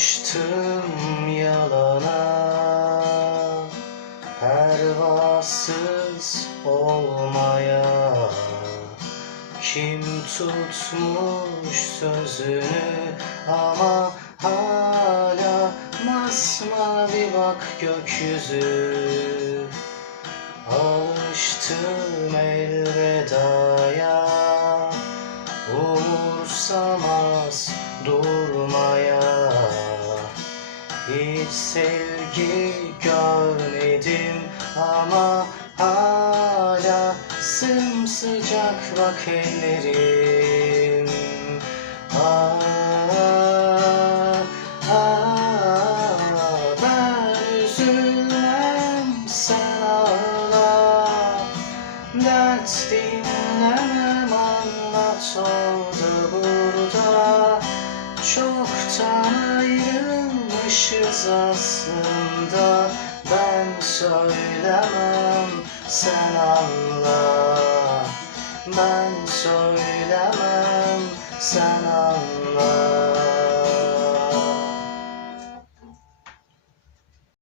Alıştım yalana, pervasız olmaya. Kim tutmuş sözünü ama hala masmavi bak gökyüzü. Alıştım elvedaya, umursamaz durmaya. Hiç sevgi görmedim ama hala sımsıcak bak ellerim. Ben üzülmem, sen ağla. Dert dinlemem, anlat orada burada. Çoktan ayrılmışız aslında. Ben söylemem, sen anla. Ben söylemem, sen anla.